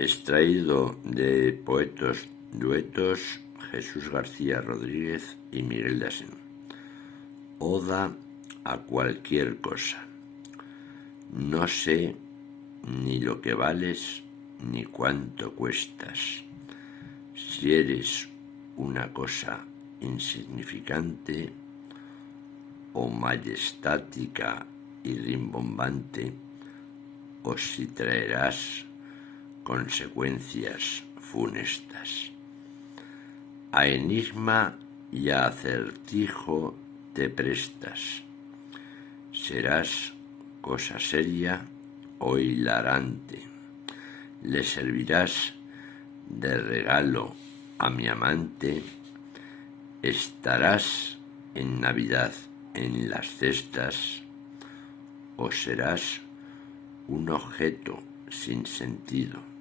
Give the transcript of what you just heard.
Extraído de Poetos Duetos, Jesús García Rodríguez y Miguel Dasén. Oda a cualquier cosa. No sé ni lo que vales ni cuánto cuestas. Si eres una cosa insignificante o majestática y rimbombante, o si traerás consecuencias funestas. A enigma y a acertijo te prestas. Serás cosa seria o hilarante. Le servirás de regalo a mi amante. Estarás en Navidad en las cestas o serás un objeto sin sentido